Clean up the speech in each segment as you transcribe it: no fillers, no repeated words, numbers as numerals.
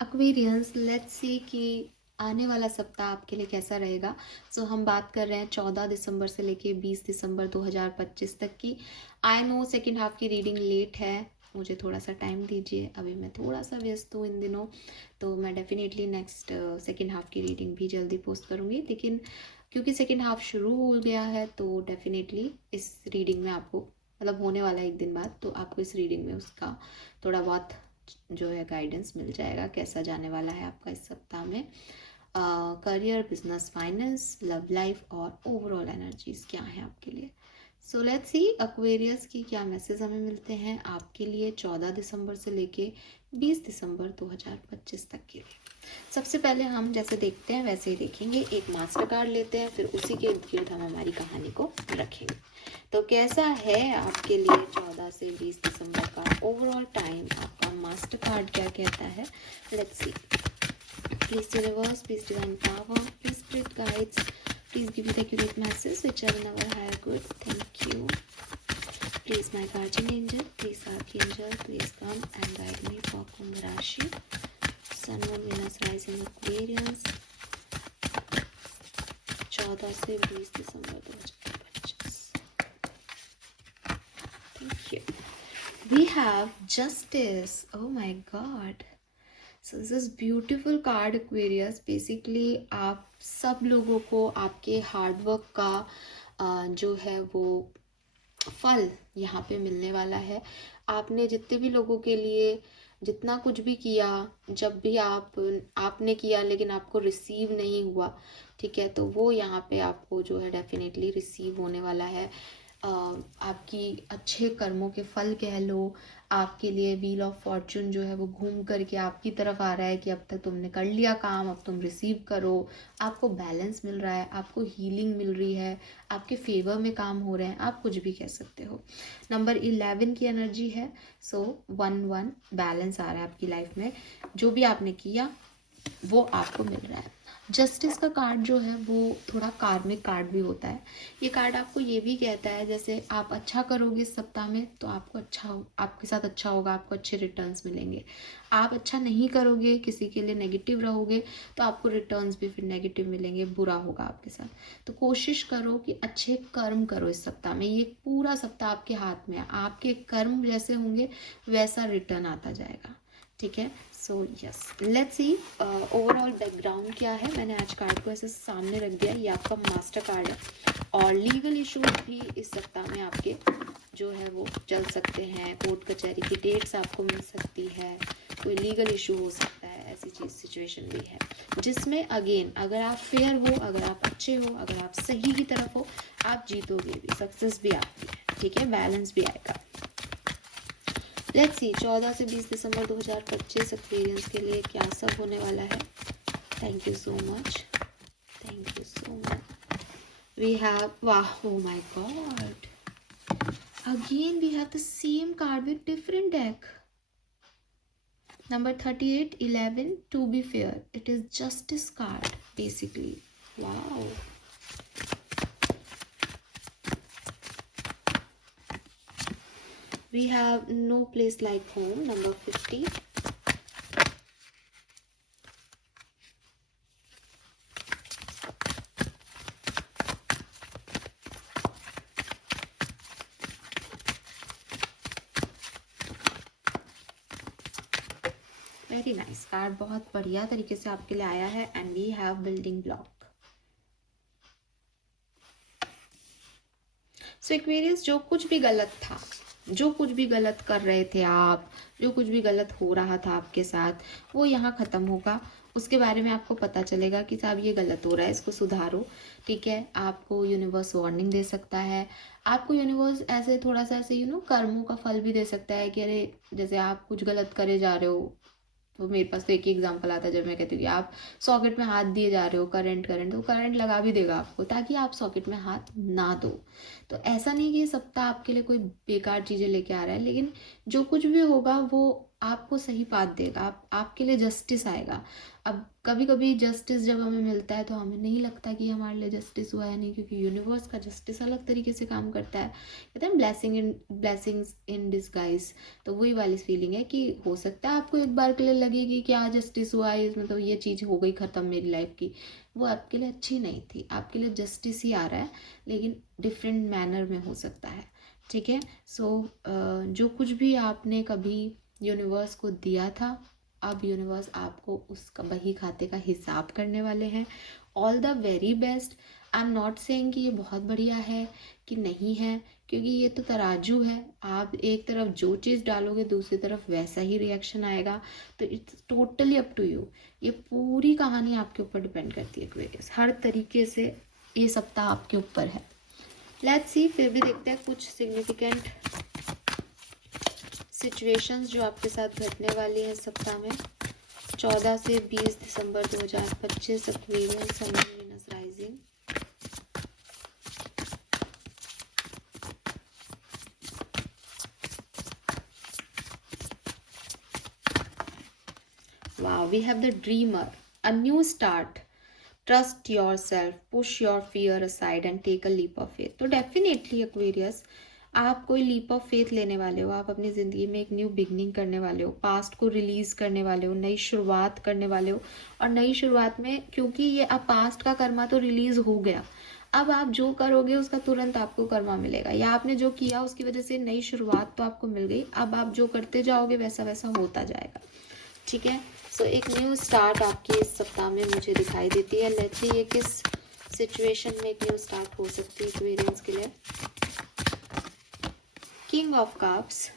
Aquarians, let's see कि आने वाला सप्ताह आपके लिए कैसा रहेगा। हम बात कर रहे हैं 14 दिसंबर से लेके 20 दिसंबर 2025 तक की। आई नो सेकेंड हाफ की रीडिंग लेट है, मुझे थोड़ा सा टाइम दीजिए, अभी मैं थोड़ा सा व्यस्त हूँ इन दिनों। तो मैं डेफिनेटली नेक्स्ट सेकेंड हाफ की रीडिंग भी जल्दी पोस्ट करूँगी, लेकिन क्योंकि सेकेंड हाफ शुरू हो गया है तो डेफिनेटली इस रीडिंग में आपको, मतलब होने वाला है एक दिन बाद, तो आपको इस रीडिंग में उसका थोड़ा बहुत जो है गाइडेंस मिल जाएगा कैसा जाने वाला है आपका इस सप्ताह में। Career, business, finance, love life और ओवरऑल एनर्जीज क्या है आपके लिए। सो लेट्स सी एक्वेरियस की क्या मैसेज हमें मिलते हैं आपके लिए 14 दिसंबर से लेके 20 दिसंबर 2025 तक के लिए। सबसे पहले हम जैसे देखते हैं वैसे ही देखेंगे, एक मास्टर कार्ड लेते हैं, फिर उसी के इर्द गिर्द हम हमारी कहानी को रखेंगे। तो कैसा है आपके लिए 14 से 20 दिसंबर का ओवरऑल टाइम, आपका मास्टर कार्ड क्या कहता है, let's see. Please universe, please divine power, please spirit guides, please give me the accurate message which are in our higher good. Thank you. Please my guardian angel, please archangel, please come and guide me for Kumbh Rashi, Sun, Moon, Venus, rising Aquarius, 14 से 20 दिसंबर 2025। Thank you. We have Justice. Oh my God. So this is beautiful card Aquarius. Basically आप सब लोगों को आपके hard work का जो है वो फल यहाँ पे मिलने वाला है। आपने जितने भी लोगों के लिए जितना कुछ भी किया, जब भी आपने किया लेकिन आपको रिसीव नहीं हुआ, ठीक है, तो वो यहाँ पे आपको जो है डेफिनेटली रिसीव होने वाला है। आपकी अच्छे कर्मों के फल कह लो, आपके लिए व्हील ऑफ फॉर्चून जो है वो घूम करके आपकी तरफ आ रहा है कि अब तक तुमने कर लिया काम, अब तुम रिसीव करो। आपको बैलेंस मिल रहा है, आपको हीलिंग मिल रही है, आपके फेवर में काम हो रहे हैं, आप कुछ भी कह सकते हो। नंबर 11 की एनर्जी है, सो 1-1 बैलेंस आ रहा है आपकी लाइफ में। जो भी आपने किया वो आपको मिल रहा है। जस्टिस का कार्ड जो है वो थोड़ा कार्मिक कार्ड भी होता है। ये कार्ड आपको ये भी कहता है जैसे आप अच्छा करोगे इस सप्ताह में तो आपको आपके साथ अच्छा होगा, आपको अच्छे रिटर्न्स मिलेंगे। आप अच्छा नहीं करोगे, किसी के लिए नेगेटिव रहोगे, तो आपको रिटर्न्स भी फिर नेगेटिव मिलेंगे, बुरा होगा आपके साथ। तो कोशिश करो कि अच्छे कर्म करो इस सप्ताह में। ये पूरा सप्ताह आपके हाथ में है, आपके कर्म जैसे होंगे वैसा रिटर्न आता जाएगा, ठीक है। So yes, let's see overall background क्या है। मैंने आज कार्ड को ऐसे सामने रख दिया, ये आपका मास्टर कार्ड है। और लीगल इश्यूज भी इस सप्ताह में आपके जो है वो चल सकते हैं, कोर्ट कचहरी की डेट्स आपको मिल सकती है, कोई लीगल इशू हो सकता है, ऐसी चीज सिचुएशन भी है जिसमें अगेन अगर आप फेयर हो, अगर आप अच्छे हो, अगर आप सही की तरफ हो, आप जीतोगे भी, सक्सेस भी आती है, ठीक है, बैलेंस भी आएगा। लेट्स सी 14 से 20 दिसंबर 2025 एक्सपीरियंस के लिए क्या सब होने वाला है। Thank you so much, thank you so much. We have, वाह, oh my god, again we have the same card with different deck. Number 38, 11, to be fair, it is justice card basically. Wow. We have no place like home, number 50. Very nice card, बहुत बढ़िया तरीके से आपके लिए आया है। And we have building block. So Aquarius, जो कुछ भी गलत था, जो कुछ भी गलत कर रहे थे आप, जो कुछ भी गलत हो रहा था आपके साथ, वो यहाँ खत्म होगा। उसके बारे में आपको पता चलेगा कि साहब ये गलत हो रहा है, इसको सुधारो, ठीक है। आपको यूनिवर्स वार्निंग दे सकता है, आपको यूनिवर्स ऐसे थोड़ा सा ऐसे कर्मों का फल भी दे सकता है कि अरे जैसे आप कुछ गलत करे जा रहे हो, तो मेरे पास तो एक ही एग्जांपल आता है जब मैं कहती हूँ कि आप सॉकेट में हाथ दिए जा रहे हो, करंट तो करंट लगा भी देगा आपको, ताकि आप सॉकेट में हाथ ना दो। तो ऐसा नहीं कि ये सप्ताह आपके लिए कोई बेकार चीज़ें लेके आ रहा है, लेकिन जो कुछ भी होगा वो आपको सही पाथ देगा, आपके लिए जस्टिस आएगा। अब कभी कभी जस्टिस जब हमें मिलता है तो हमें नहीं लगता कि हमारे लिए जस्टिस हुआ है, नहीं, क्योंकि यूनिवर्स का जस्टिस अलग तरीके से काम करता है। कहते हैं ब्लेसिंग्स इन डिस्गाइज। तो वही वाली फीलिंग है कि हो सकता है आपको एक बार के लिए लगे कि क्या जस्टिस हुआ है, मतलब ये चीज़ हो गई ख़त्म मेरी लाइफ की, वो आपके लिए अच्छी नहीं थी। आपके लिए जस्टिस ही आ रहा है, लेकिन डिफरेंट मैनर में हो सकता है। ठीक है। सो जो कुछ भी आपने कभी यूनिवर्स को दिया था, अब यूनिवर्स आपको उसका बही खाते का हिसाब करने वाले हैं। All the very best. I am not saying कि ये बहुत बढ़िया है कि नहीं है, क्योंकि ये तो तराजू है। आप एक तरफ जो चीज़ डालोगे दूसरी तरफ वैसा ही रिएक्शन आएगा। तो it's totally up to you. ये पूरी कहानी आपके ऊपर डिपेंड करती है एक्वेरियस, हर तरीके से ये सप्ताह आपके ऊपर है। लेट्स सी, फिर भी देखते हैं कुछ सिग्निफिकेंट सिचुएशंस जो आपके साथ घटने वाली है सप्ताह में। 14 से 20 दिसंबर 2025 Aquarius, sun, Venus, rising. Wow, we have the dreamer, a new start. Trust yourself, push your fear aside and take a leap of faith. तो डेफिनेटली एक्वेरियस, आप कोई लीप ऑफ फेथ लेने वाले हो। आप अपनी ज़िंदगी में एक न्यू बिगनिंग करने वाले हो, पास्ट को रिलीज़ करने वाले हो, नई शुरुआत करने वाले हो। और नई शुरुआत में, क्योंकि ये अब पास्ट का कर्मा तो रिलीज़ हो गया, अब आप जो करोगे उसका तुरंत आपको कर्मा मिलेगा, या आपने जो किया उसकी वजह से नई शुरुआत तो आपको मिल गई। अब आप जो करते जाओगे वैसा वैसा होता जाएगा। ठीक है। सो एक न्यू स्टार्ट आपकी इस सप्ताह में मुझे दिखाई देती है। लेट्स सी ये किस सिचुएशन में एक न्यू स्टार्ट हो सकती है एक्वेरियंस के लिए। King of cups.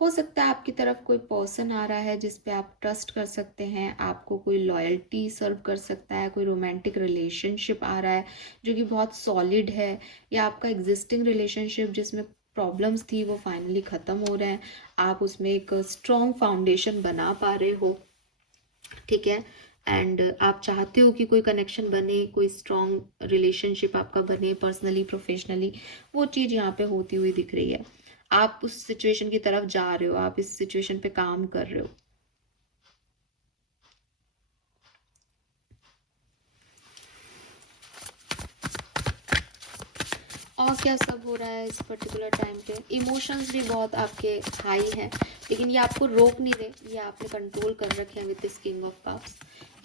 हो सकता है आपकी तरफ कोई पर्सन आ रहा है जिस पे आप ट्रस्ट कर सकते हैं, आपको कोई लॉयल्टी सर्व कर सकता है, कोई रोमांटिक रिलेशनशिप आ रहा है जो कि बहुत सॉलिड है, या आपका एग्जिस्टिंग रिलेशनशिप जिसमें प्रॉब्लम्स थी वो फाइनली ख़त्म हो रहे हैं, आप उसमें एक स्ट्रॉन्ग फाउंडेशन बना पा रहे हो। ठीक है। एंड आप चाहते हो कि कोई कनेक्शन बने, कोई स्ट्रॉन्ग रिलेशनशिप आपका बने, पर्सनली प्रोफेशनली, वो चीज़ यहाँ पे होती हुई दिख रही है। आप उस सिचुएशन की तरफ जा रहे हो, आप इस सिचुएशन पे काम कर रहे हो। और क्या सब हो रहा है इस पर्टिकुलर टाइम पे। इमोशंस भी बहुत आपके हाई हैं, लेकिन ये आपको रोक नहीं रहे, ये आपने कंट्रोल कर रखे हैं with this king of cups.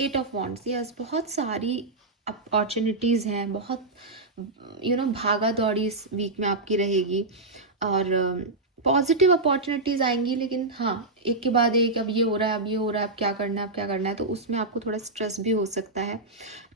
8 of wands. Yes, बहुत सारी अपॉर्चुनिटीज़ हैं, बहुत भागा दौड़ी इस वीक में आपकी रहेगी, और पॉजिटिव अपॉर्चुनिटीज़ आएंगी। लेकिन हाँ, एक के बाद एक, अब ये हो रहा है, अब ये हो रहा है, अब क्या करना है, अब क्या करना है, तो उसमें आपको थोड़ा स्ट्रेस भी हो सकता है।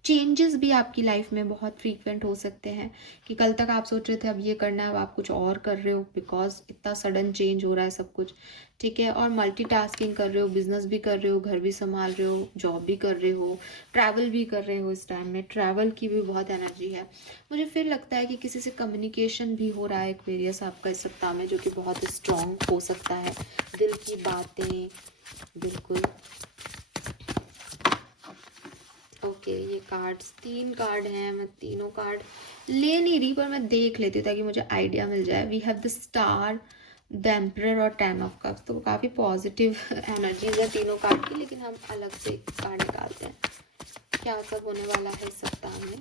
चेंजेस भी आपकी लाइफ में बहुत फ्रीक्वेंट हो सकते हैं कि कल तक आप सोच रहे थे अब ये करना है, अब आप कुछ और कर रहे हो, बिकॉज इतना सडन चेंज हो रहा है सब कुछ। ठीक है। और मल्टीटास्किंग कर रहे हो, बिजनेस भी कर रहे हो, घर भी संभाल रहे हो, जॉब भी कर रहे हो, ट्रैवल भी कर रहे हो। इस टाइम में ट्रैवल की भी बहुत एनर्जी है। मुझे फिर लगता है कि किसी से कम्युनिकेशन भी हो रहा है एक्वेरियस आपका इस सप्ताह में, जो कि बहुत स्ट्रॉन्ग हो सकता है। दिल की बातें, बिल्कुल। ओके, ये कार्ड्स, 3 कार्ड हैं, मैं तीनों कार्ड ले नहीं रही पर मैं देख लेती हूँ ताकि मुझे आइडिया मिल जाए। We have the star, the emperor और 10 ऑफ कप्स। तो काफ़ी पॉजिटिव एनर्जीज है तीनों कार्ड की, लेकिन हम अलग से कार्ड निकालते हैं क्या सब होने वाला है इस सप्ताह में।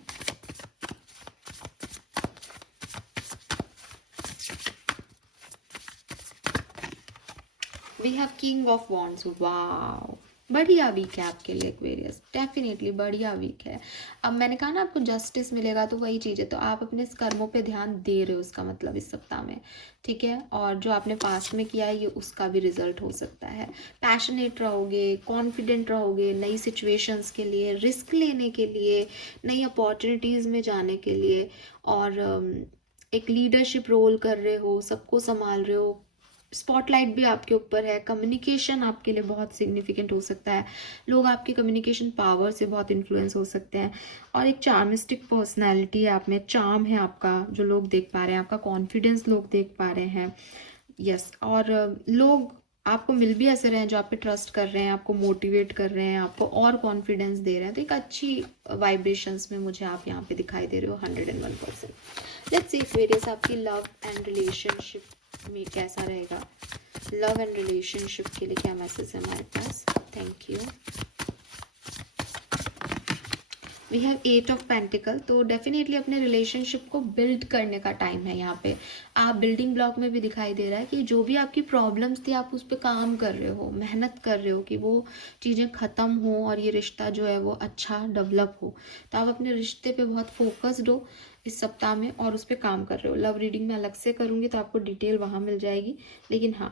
We have king of wands. Wow, बढ़िया वीक है आपके लिए एक्वेरियस, डेफिनेटली बढ़िया वीक है। अब मैंने कहा ना आपको जस्टिस मिलेगा, तो वही चीज़ है। तो आप अपने कर्मों पे ध्यान दे रहे हो, उसका मतलब इस सप्ताह में। ठीक है। और जो आपने पास्ट में किया है ये उसका भी रिजल्ट हो सकता है। पैशनेट रहोगे, कॉन्फिडेंट रहोगे नई सिचुएशंस के लिए, रिस्क लेने के लिए, नई अपॉर्चुनिटीज़ में जाने के लिए, और एक लीडरशिप रोल कर रहे हो, सबको संभाल रहे हो। स्पॉटलाइट भी आपके ऊपर है। कम्युनिकेशन आपके लिए बहुत सिग्निफिकेंट हो सकता है, लोग आपके कम्युनिकेशन पावर से बहुत इन्फ्लुएंस हो सकते हैं। और एक चार्मिस्टिक पर्सनैलिटी है आप में, चार्म है आपका जो लोग देख पा रहे हैं, आपका कॉन्फिडेंस लोग देख पा रहे हैं। यस। और लोग आपको मिल भी ऐसे रहे हैं जो आप पे ट्रस्ट कर रहे हैं, आपको मोटिवेट कर रहे हैं, आपको और कॉन्फिडेंस दे रहे हैं। तो एक अच्छी वाइब्रेशंस में मुझे आप यहाँ पे दिखाई दे रहे हो 101%। लेट्स सी एक्वेरियस आपकी लव एंड रिलेशनशिप में कैसा रहेगा लव एंड रिलेशनशिप के लिए क्या मैसेज है हमारे पास? Thank you. We have 8 of pentacles. तो डेफिनेटली अपने रिलेशनशिप को बिल्ड करने का टाइम है यहाँ पे। आप बिल्डिंग ब्लॉक में भी दिखाई दे रहा है कि जो भी आपकी प्रॉब्लम्स थी आप उस पर काम कर रहे हो, मेहनत कर रहे हो कि वो चीज़ें ख़त्म हो और ये रिश्ता जो है वो अच्छा डेवलप हो। तो आप अपने रिश्ते पे बहुत फोकस्ड हो इस सप्ताह में और उस पर काम कर रहे हो। लव रीडिंग में अलग से करूँगी तो आपको डिटेल वहाँ मिल जाएगी। लेकिन हाँ,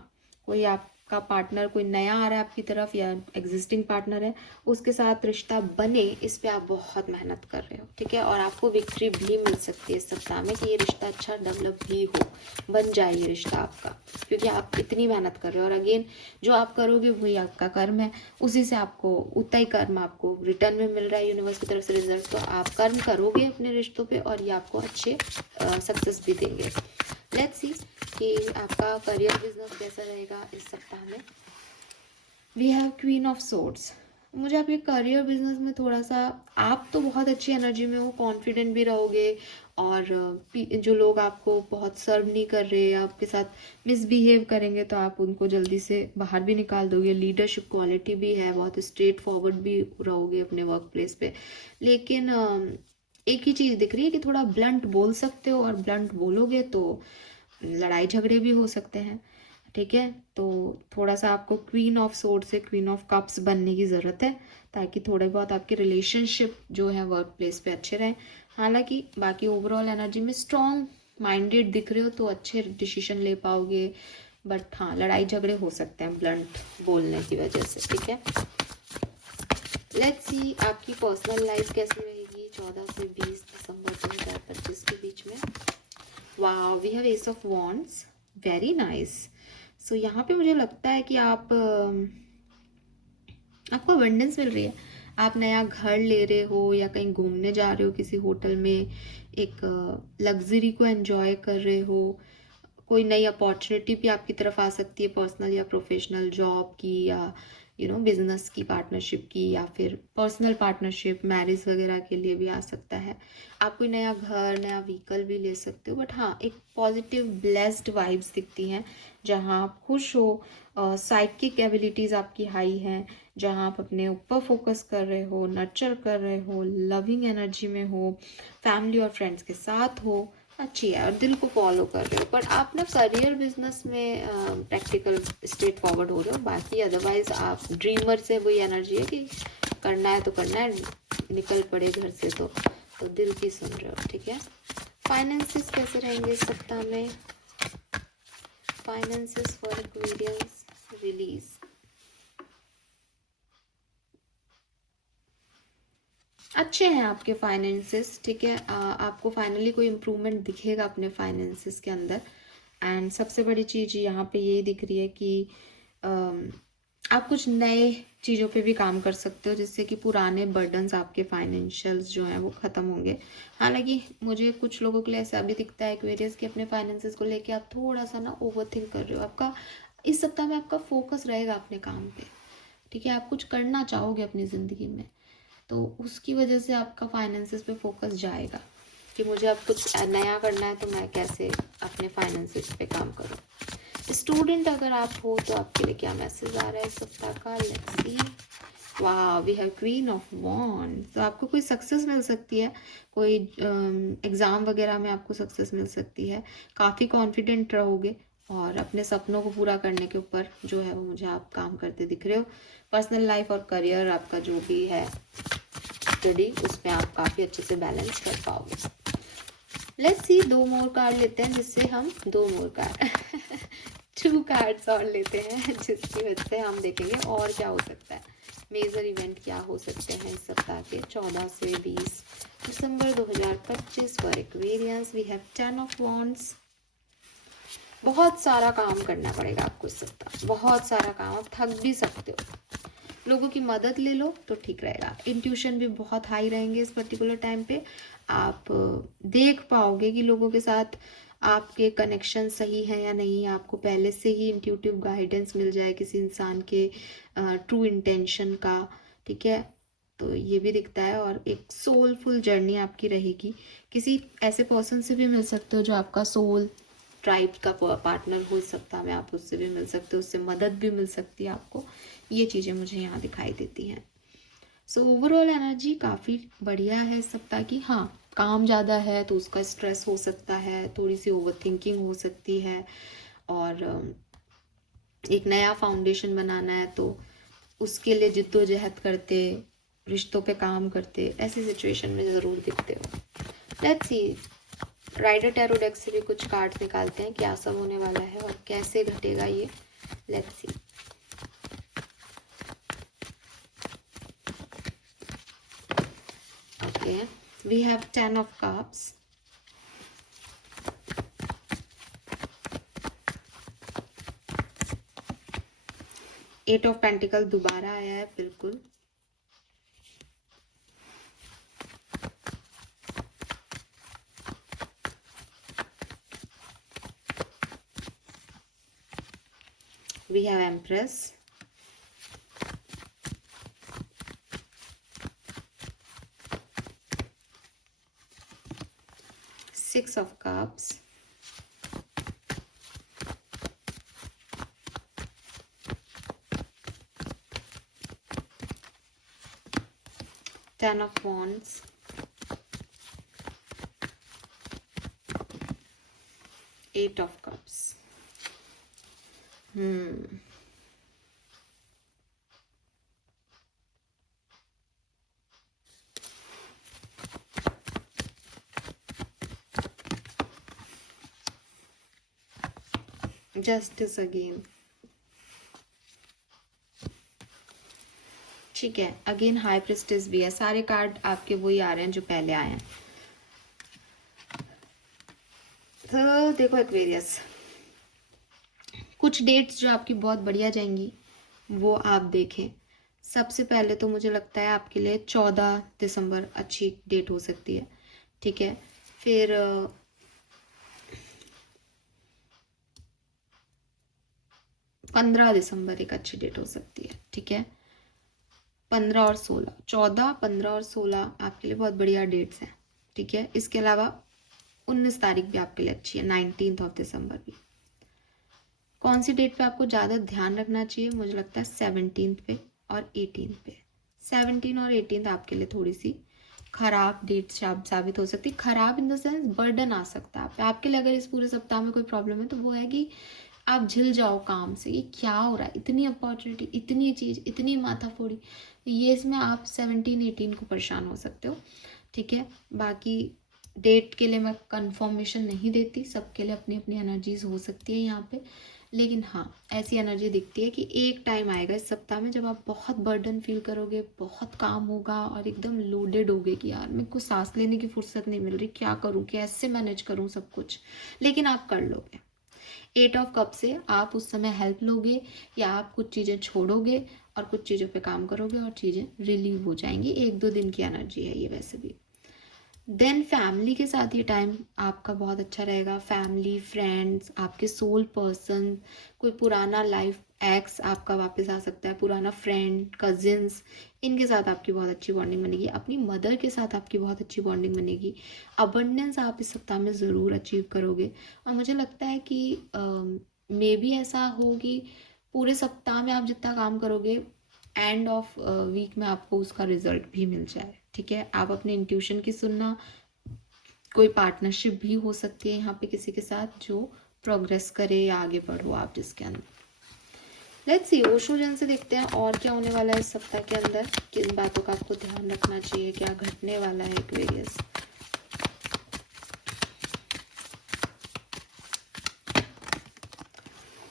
कोई आपका पार्टनर कोई नया आ रहा है आपकी तरफ या एग्जिस्टिंग पार्टनर है, उसके साथ रिश्ता बने, इस पे आप बहुत मेहनत कर रहे हो, ठीक है। और आपको विक्ट्री भी मिल सकती है इस सप्ताह में कि ये रिश्ता अच्छा डेवलप भी हो, बन जाए ये रिश्ता आपका, क्योंकि आप इतनी मेहनत कर रहे हो। और अगेन जो आप करोगे वही आपका कर्म है, उसी से आपको उतना ही कर्म आपको रिटर्न में मिल रहा है यूनिवर्स की तरफ से रिजल्ट। तो आप कर्म करोगे अपने रिश्तों पे और ये आपको अच्छे सक्सेस भी देंगे। लेट्स सी कि आपका करियर बिजनेस कैसा रहेगा इस सप्ताह में। We have queen of swords. मुझे आपके करियर बिजनेस में थोड़ा सा, आप तो बहुत अच्छी एनर्जी में हो, कॉन्फिडेंट भी रहोगे और जो लोग आपको बहुत सर्व नहीं कर रहे, आपके साथ मिसबिहेव करेंगे तो आप उनको जल्दी से बाहर भी निकाल दोगे। लीडरशिप क्वालिटी भी है, बहुत स्ट्रेट फॉरवर्ड भी रहोगे अपने वर्क प्लेस पे। लेकिन एक ही चीज़ दिख रही है कि थोड़ा ब्लंट बोल सकते हो, और ब्लंट बोलोगे तो लड़ाई झगड़े भी हो सकते हैं, ठीक है। तो थोड़ा सा आपको क्वीन ऑफ सोर्ड से क्वीन ऑफ कप्स बनने की ज़रूरत है, ताकि थोड़े बहुत आपके रिलेशनशिप जो है वर्क प्लेस पे अच्छे रहें। हालांकि बाकी ओवरऑल एनर्जी में स्ट्रॉन्ग माइंडेड दिख रहे हो तो अच्छे डिसीजन ले पाओगे, बट हाँ लड़ाई झगड़े हो सकते हैं ब्लंट बोलने की वजह से, ठीक है। लेट्स सी आपकी पर्सनल लाइफ कैसी रहेगी 14 से 20 दिसंबर 2025 के बीच में। Wow, we have ace of wands, very nice. So यहाँ पे मुझे लगता है कि आपको अबंडेंस मिल रही है। आप नया घर ले रहे हो या कहीं घूमने जा रहे हो किसी होटल में, एक लग्जरी को एंजॉय कर रहे हो। कोई नई अपॉर्चुनिटी भी आपकी तरफ आ सकती है, पर्सनल या प्रोफेशनल, जॉब की या बिजनेस की पार्टनरशिप की, या फिर पर्सनल पार्टनरशिप, मैरिज वगैरह के लिए भी आ सकता है। आप कोई नया घर, नया व्हीकल भी ले सकते हो। बट हाँ, एक पॉजिटिव ब्लेस्ड वाइब्स दिखती हैं जहाँ आप खुश हो, साइकिक एबिलिटीज़ आपकी हाई हैं, जहाँ आप अपने ऊपर फोकस कर रहे हो, नर्चर कर रहे हो, लविंग एनर्जी में हो, फैमिली और फ्रेंड्स के साथ हो, अच्छी है और दिल को फॉलो कर रहे हो। पर आप ना करियर बिजनेस में प्रैक्टिकल स्ट्रेट फॉरवर्ड हो रहे हो, बाकी अदरवाइज आप ड्रीमर से वही एनर्जी है कि करना है तो करना है, निकल पड़े घर से तो दिल की सुन रहे हो, ठीक है। फाइनेंसेस कैसे रहेंगे इस सप्ताह में? फाइनेंसेस फॉर एक्वेरियस रिलीज, अच्छे हैं आपके फाइनेंसेस, ठीक है। आपको फाइनली कोई इम्प्रूवमेंट दिखेगा अपने फाइनेंसेस के अंदर। एंड सबसे बड़ी चीज़ यहाँ पे ये दिख रही है कि आप कुछ नए चीज़ों पे भी काम कर सकते हो, जिससे कि पुराने बर्डन्स आपके फाइनेंशियल्स जो हैं वो ख़त्म होंगे। हालांकि मुझे कुछ लोगों के लिए ऐसा भी दिखता है एक्वेरियस कि अपने फाइनेंसेस को लेके आप थोड़ा सा ना ओवर थिंक कर रहे हो। आपका इस सप्ताह में आपका फोकस रहेगा अपने काम पे, ठीक है। आप कुछ करना चाहोगे अपनी ज़िंदगी में, तो उसकी वजह से आपका फाइनेंसेस पे फोकस जाएगा कि मुझे अब कुछ नया करना है तो मैं कैसे अपने फाइनेंसेस पे काम करूँ। स्टूडेंट अगर आप हो तो आपके लिए क्या मैसेज आ रहा है इस सप्ताह का? Let's see. वाह, we have queen of wands. तो आपको कोई सक्सेस मिल सकती है, कोई एग्ज़ाम वगैरह में आपको सक्सेस मिल सकती है। काफ़ी कॉन्फिडेंट रहोगे और अपने सपनों को पूरा करने के ऊपर जो है वो मुझे आप काम करते दिख रहे हो। पर्सनल लाइफ और करियर आपका जो भी है स्टडी, उसमें आप काफ़ी अच्छे से बैलेंस कर पाओगे। लेट्स सी, 2 मोर कार्ड लेते हैं जिससे हम 2 मोर कार्ड 2 कार्ड्स और लेते हैं जिसकी वजह से हम देखेंगे और क्या हो सकता है, मेजर इवेंट क्या हो सकते हैं इस सप्ताह के 14 से 20 दिसंबर 2025 for Aquarians. We have 10 of wands. बहुत सारा काम करना पड़ेगा आपको इस सप्ताह, बहुत सारा काम, आप थक भी सकते हो। लोगों की मदद ले लो तो ठीक रहेगा। इंट्यूशन भी बहुत हाई रहेंगे इस पर्टिकुलर टाइम पे। आप देख पाओगे कि लोगों के साथ आपके कनेक्शन सही है या नहीं। आपको पहले से ही इंट्यूटिव गाइडेंस मिल जाए किसी इंसान के ट्रू इंटेंशन का, ठीक है। तो ये भी दिखता है। और एक सोलफुल जर्नी आपकी रहेगी, किसी ऐसे पर्सन से भी मिल सकते हो जो आपका सोल ट्राइब का पार्टनर हो सकता है, आप उससे भी मिल सकते हो, उससे मदद भी मिल सकती है आपको। ये चीज़ें मुझे यहाँ दिखाई देती हैं। सो ओवरऑल एनर्जी काफ़ी बढ़िया है इस सप्ताह की। हाँ, काम ज़्यादा है तो उसका स्ट्रेस हो सकता है, थोड़ी सी ओवर थिंकिंग हो सकती है, और एक नया फाउंडेशन बनाना है तो उसके लिए जिद्दोजहद करते, रिश्तों पे काम करते, ऐसी सिचुएशन में ज़रूर दिखते हो। Let's see, Rider tarot deck से भी कुछ कार्ड निकालते हैं, क्या सब होने वाला है और कैसे घटेगा ये। Let's see. Okay, we have 10 of cups, eight of pentacle दोबारा आया है, बिल्कुल। We have Empress, Six of Cups, Ten of Wands, Eight of Cups. Justice again. ठीक है, अगेन हाई प्रिस्टेस भी है। सारे कार्ड आपके वही आ रहे हैं जो पहले आए हैं। तो देखो एक्वेरियस, कुछ डेट्स जो आपकी बहुत बढ़िया जाएंगी वो आप देखें। सबसे पहले तो मुझे लगता है आपके लिए 14 दिसंबर अच्छी डेट हो सकती है, ठीक है। फिर 15 दिसंबर एक अच्छी डेट हो सकती है, ठीक है। 15 और 16, 14, 15 और 16 आपके लिए बहुत बढ़िया डेट्स हैं, ठीक है। इसके अलावा 19 तारीख भी आपके लिए अच्छी है, 19 ऑफ दिसंबर भी। कौन सी डेट पे आपको ज़्यादा ध्यान रखना चाहिए? मुझे लगता है 17 पे और 18 पे। 17 और 18 आपके लिए थोड़ी सी खराब डेट साबित हो सकती है। खराब इन द सेंस बर्डन आ सकता है आपके लिए। अगर इस पूरे सप्ताह में कोई प्रॉब्लम है तो वो है कि आप झिल जाओ काम से, ये क्या हो रहा है, इतनी अपॉर्चुनिटी, इतनी चीज़, इतनी माथाफोड़ी, ये इसमें आप 17-18 को परेशान हो सकते हो, ठीक है। बाकी डेट के लिए मैं कंफर्मेशन नहीं देती, सबके लिए अपनी अपनी एनर्जीज हो सकती है यहाँ पे। लेकिन हाँ, ऐसी एनर्जी दिखती है कि एक टाइम आएगा इस सप्ताह में जब आप बहुत बर्डन फील करोगे, बहुत काम होगा और एकदम लोडेड होगे कि यार मेरे को सांस लेने की फुर्सत नहीं मिल रही, क्या करूँ, कैसे मैनेज करूँ सब कुछ। लेकिन आप कर लोगे। 8 ऑफ कप से आप उस समय हेल्प लोगे या आप कुछ चीज़ें छोड़ोगे और कुछ चीज़ों पे काम करोगे और चीज़ें रिलीव हो जाएंगी। 1-2 दिन की एनर्जी है ये वैसे भी। देन फैमिली के साथ ये टाइम आपका बहुत अच्छा रहेगा। फैमिली, फ्रेंड्स, आपके सोल पर्सन, कोई पुराना लाइफ एक्स आपका वापस आ सकता है, पुराना फ्रेंड, कजिन्स, इनके साथ आपकी बहुत अच्छी बॉन्डिंग बनेगी। अपनी मदर के साथ आपकी बहुत अच्छी बॉन्डिंग बनेगी। अबंडेंस आप इस सप्ताह में ज़रूर अचीव करोगे। और मुझे लगता है कि मे बी ऐसा हो कि पूरे सप्ताह में आप जितना काम करोगे एंड ऑफ वीक में आपको उसका रिजल्ट भी मिल जाए, ठीक है। आप अपने इंट्यूशन की सुनना, कोई पार्टनरशिप भी हो सकती है यहाँ पे किसी के साथ जो प्रोग्रेस करे या आगे बढ़ो आप जिसके अंदर। लेट्स सी, ओशो जन से देखते हैं और क्या होने वाला है इस सप्ताह के अंदर, किन बातों का आपको ध्यान रखना चाहिए, क्या घटने वाला है Aquarius.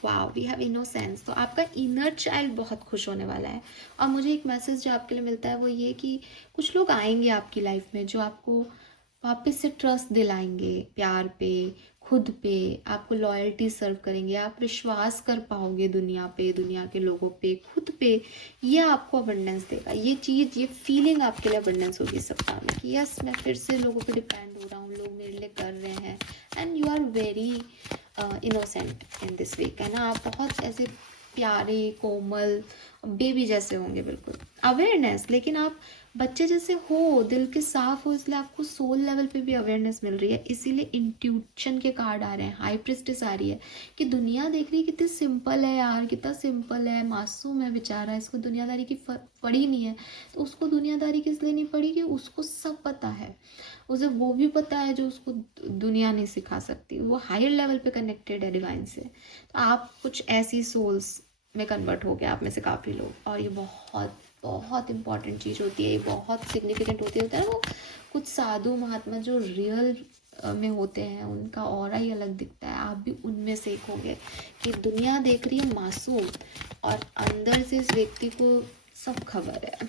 Wow, we have innocence. तो आपका इनर चाइल्ड बहुत खुश होने वाला है। और मुझे एक मैसेज जो आपके लिए मिलता है वो ये कि कुछ लोग आएंगे आपकी लाइफ में जो आपको वापस से ट्रस्ट दिलाएंगे, प्यार पे, खुद पे, आपको लॉयल्टी सर्व करेंगे, आप विश्वास कर पाओगे दुनिया पे, दुनिया के लोगों पे, खुद पे। ये आपको अबंडेंस देगा। ये चीज़, ये फीलिंग आपके लिए अबंडेंस होगी इस सप्ताह में कि यस, मैं फिर से लोगों पे डिपेंड हो रहा हूँ, लोग मेरे लिए कर रहे हैं। And you are very innocent in this week, है ना। आप बहुत ऐसे प्यारे, कोमल बेबी जैसे होंगे, बिल्कुल अवेयरनेस, लेकिन आप बच्चे जैसे हो, दिल के साफ हो, इसलिए आपको सोल लेवल पे भी अवेयरनेस मिल रही है। इसीलिए इंट्यूशन के कार्ड आ रहे हैं, हाई प्रिस्टेस आ रही है कि दुनिया देख रही है कितनी सिंपल है यार, कितना सिंपल है, मासूम है बेचारा, इसको दुनियादारी की पड़ी नहीं है। तो उसको दुनियादारी किस लिए नहीं पड़ी कि उसको सब पता है, उसे वो भी पता है जो उसको दुनिया नहीं सिखा सकती। वो हायर लेवल पे कनेक्टेड है डिवाइन से। तो आप कुछ ऐसी सोल्स में कन्वर्ट हो गया, आप में से काफ़ी लोग, और ये बहुत बहुत इंपॉर्टेंट चीज़ होती है, ये बहुत सिग्निफिकेंट होती है ना। वो कुछ साधु महात्मा जो रियल में होते हैं, उनका ऑरा ही अलग दिखता है। आप भी उनमें से एक होंगे कि दुनिया देख रही है मासूम, और अंदर से इस व्यक्ति को सब खबर है।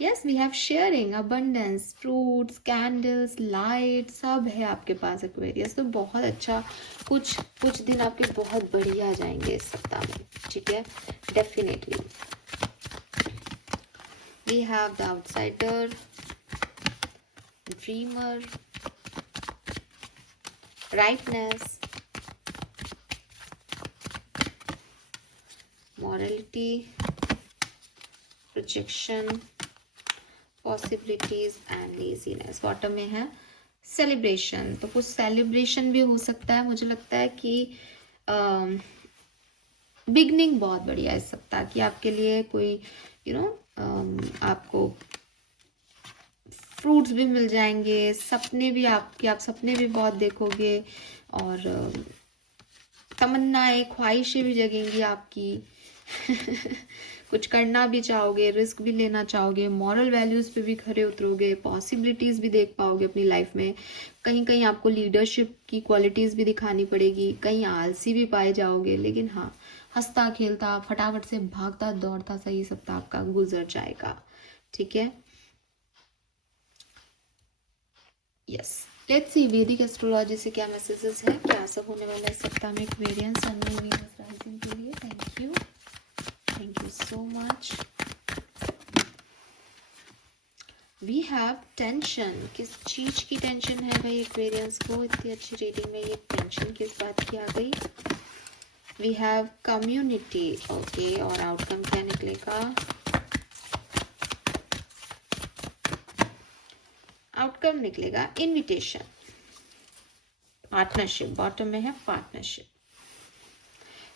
Yes, we have sharing, abundance, fruits, candles, light, सब है आपके पास एक्वेरियस। तो बहुत अच्छा, कुछ दिन आपके बहुत बढ़िया जाएंगे इस सप्ताह में, ठीक है, definitely. We have the outsider, dreamer, rightness, morality, projection, possibilities and laziness. Bottom में है सेलिब्रेशन। तो कुछ सेलिब्रेशन भी हो सकता है। मुझे लगता है कि बिगनिंग बहुत बढ़िया है इस सप्ताह की आपके लिए। कोई आपको फ्रूट्स भी मिल जाएंगे, सपने भी आपके, आप सपने भी बहुत देखोगे, और तमन्नाएं, ख्वाहिशें भी जगेंगी आपकी। कुछ करना भी चाहोगे, रिस्क भी लेना चाहोगे, मॉरल वैल्यूज़ पे भी खरे उतरोगे, पॉसिबिलिटीज़ भी देख पाओगे अपनी लाइफ में। कहीं कहीं आपको लीडरशिप की क्वालिटीज़ भी दिखानी पड़ेगी, कहीं आलसी भी पाए जाओगे, लेकिन हाँ, हंसता खेलता फटाफट से भागता दौड़ता सही सप्ताह आपका गुजर जाएगा, ठीक है। यस, लेट्स सी वैदिक एस्ट्रोलॉजी से क्या मैसेजेस है, क्या सब होने वाला है सप्ताह में Aquarian sun moon Venus rising के लिए। Thank you so much. We have tension. किस चीज की टेंशन है भाई एक्वेरियंस को? इतनी अच्छी रीडिंग में ये टेंशन किस बात की आ गई? वी हैव कम्युनिटी, ओके, और आउटकम क्या निकलेगा? आउटकम निकलेगा इनविटेशन, पार्टनरशिप। बॉटम में है पार्टनरशिप।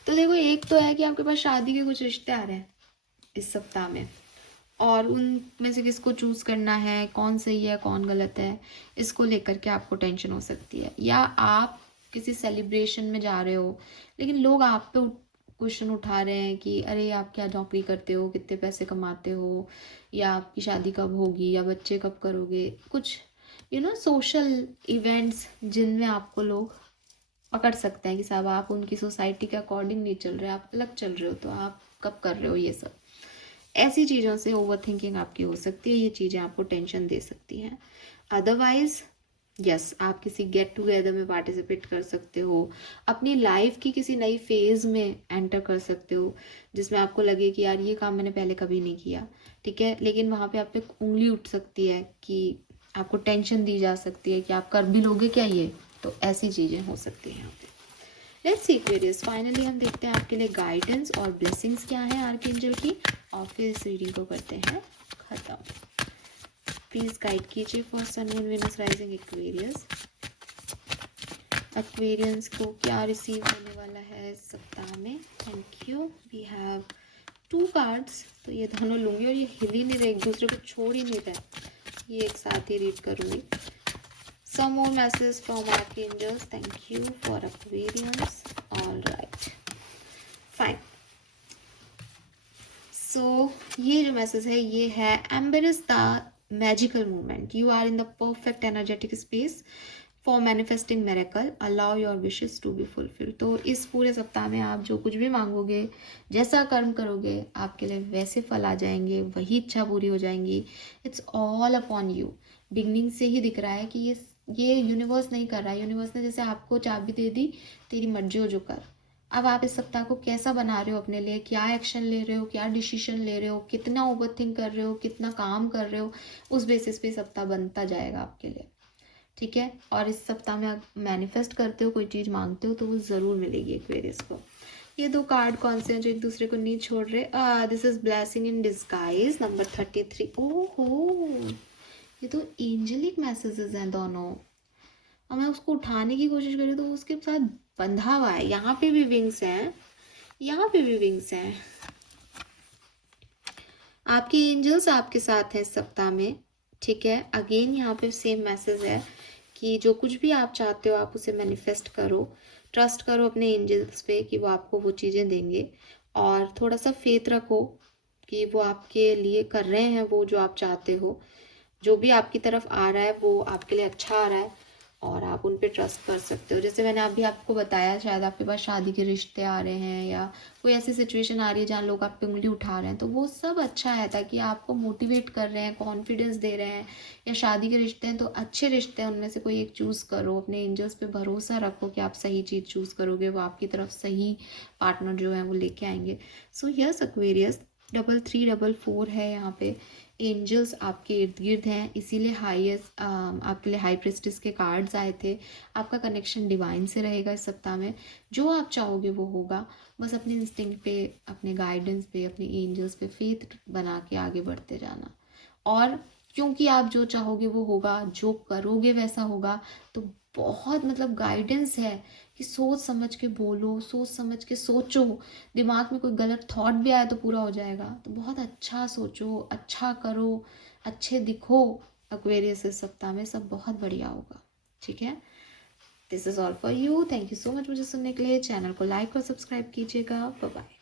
तो देखो, एक तो है कि आपके पास शादी के कुछ रिश्ते आ रहे हैं इस सप्ताह में, और उनमें से किसको चूज करना है, कौन सही है कौन गलत है, इसको लेकर के आपको टेंशन हो सकती है। या आप किसी सेलिब्रेशन में जा रहे हो, लेकिन लोग आप पे क्वेश्चन उठा रहे हैं कि अरे आप क्या नौकरी करते हो, कितने पैसे कमाते हो, या आपकी शादी कब होगी, या बच्चे कब करोगे। कुछ सोशल इवेंट्स जिनमें आपको लोग पकड़ सकते हैं कि साहब आप उनकी सोसाइटी के अकॉर्डिंग नहीं चल रहे, आप अलग चल रहे हो, तो आप कब कर रहे हो। ये सब ऐसी चीज़ों से ओवर थिंकिंग आपकी हो सकती है, ये चीज़ें आपको टेंशन दे सकती हैं। अदरवाइज यस, आप किसी गेट टुगेदर में पार्टिसिपेट कर सकते हो, अपनी लाइफ की किसी नई फेज में एंटर कर सकते हो, जिसमें आपको लगे कि यार ये काम मैंने पहले कभी नहीं किया, ठीक है, लेकिन वहाँ पे आप पे उंगली उठ सकती है कि आपको टेंशन दी जा सकती है कि आप कर भी लोगे क्या ये। तो ऐसी चीज़ें हो सकती हैं यहाँ पे। लेट्स सी एक्वेरियस, फाइनली हम देखते हैं आपके लिए गाइडेंस और ब्लेसिंग्स क्या है आर्कएंजल की, और फिर इस रीडिंग को करते हैं खत्म। प्लीज गाइड कीजिए for sun moon Venus rising Aquarius. Aquarians को क्या रिसीव होने वाला है इस सप्ताह में? Thank you. We have 2 cards, तो ये दोनों लूंगी, और ये हिल ही नहीं रहे, एक दूसरे को छोड़ ही नहीं रहे, ये एक साथ ही रीड करूंगी। Some more messages from archangels. Thank you for Aquarians. All right, fine. So ये जो मैसेज है ये है embrace the magical moment. You are in the perfect energetic space for manifesting miracle. Allow your wishes to be fulfilled. तो इस पूरे सप्ताह में आप जो कुछ भी मांगोगे, जैसा कर्म करोगे, आपके लिए वैसे फल आ जाएंगे, वही इच्छा पूरी हो जाएंगी। It's all upon you. Beginning से ही दिख रहा है कि ये यूनिवर्स नहीं कर रहा है। यूनिवर्स ने जैसे आपको चाबी दे दी, तेरी मर्जी हो जो कर। अब आप इस सप्ताह को कैसा बना रहे हो अपने लिए, क्या एक्शन ले रहे हो, क्या डिसीजन ले रहे हो, कितना ओवरथिंक कर रहे हो, कितना काम कर रहे हो, उस बेसिस पे सप्ताह बनता जाएगा आपके लिए, ठीक है। और इस सप्ताह में आप मैनिफेस्ट करते हो, कोई चीज़ मांगते हो, तो वो ज़रूर मिलेगी एक्वेरियस को। ये दो कार्ड कौन से हैं जो एक दूसरे को नहीं छोड़ रहे? This is blessing in disguise number 33। ओहो, ये तो एंजलिक मैसेजेस हैं दोनों। और मैं उसको उठाने की कोशिश करी तो उसके साथ बंधा हुआ है। यहाँ पे भी विंग्स हैं, यहाँ पे भी विंग्स हैं। आपके एंजल्स आपके साथ हैं इस सप्ताह में, ठीक है। अगेन यहाँ पे सेम मैसेज है कि जो कुछ भी आप चाहते हो आप उसे मैनिफेस्ट करो, ट्रस्ट करो अपने एंजल्स पे कि वो आपको वो चीज़ें देंगे, और थोड़ा सा फेथ रखो कि वो आपके लिए कर रहे हैं वो जो आप चाहते हो। जो भी आपकी तरफ आ रहा है वो आपके लिए अच्छा आ रहा है और आप उन पे ट्रस्ट कर सकते हो। जैसे मैंने अभी आपको बताया, शायद आपके पास शादी के रिश्ते आ रहे हैं या कोई ऐसी सिचुएशन आ रही है जहाँ लोग आप पे उंगली उठा रहे हैं, तो वो सब अच्छा है ताकि आपको मोटिवेट कर रहे हैं, कॉन्फिडेंस दे रहे हैं। या शादी के रिश्ते हैं तो अच्छे रिश्ते हैं, उनमें से कोई एक चूज़ करो। अपने एंजल्स पे भरोसा रखो कि आप सही चीज़ चूज़ करोगे, वो आपकी तरफ सही पार्टनर जो है वो लेके आएंगे। सो यस एक्वेरियस, 3344 है यहाँ पे। एंजल्स आपके इर्द गिर्द हैं, इसीलिए हाईएस्ट आपके लिए हाई प्रेस्टिस के कार्ड्स आए थे। आपका कनेक्शन डिवाइन से रहेगा इस सप्ताह में। जो आप चाहोगे वो होगा। बस अपने इंस्टिंक्ट पे, अपने गाइडेंस पे, अपने एंजल्स पे फेथ बना के आगे बढ़ते जाना। और क्योंकि आप जो चाहोगे वो होगा, जो करोगे वैसा होगा, तो बहुत मतलब गाइडेंस है कि सोच समझ के बोलो, सोच समझ के सोचो। दिमाग में कोई गलत थॉट भी आया तो पूरा हो जाएगा। तो बहुत अच्छा सोचो, अच्छा करो, अच्छे दिखो। एक्वेरियस इस सप्ताह में सब बहुत बढ़िया होगा, ठीक है। This is all for you. Thank you so much मुझे सुनने के लिए। चैनल को लाइक और सब्सक्राइब कीजिएगा। Bye bye.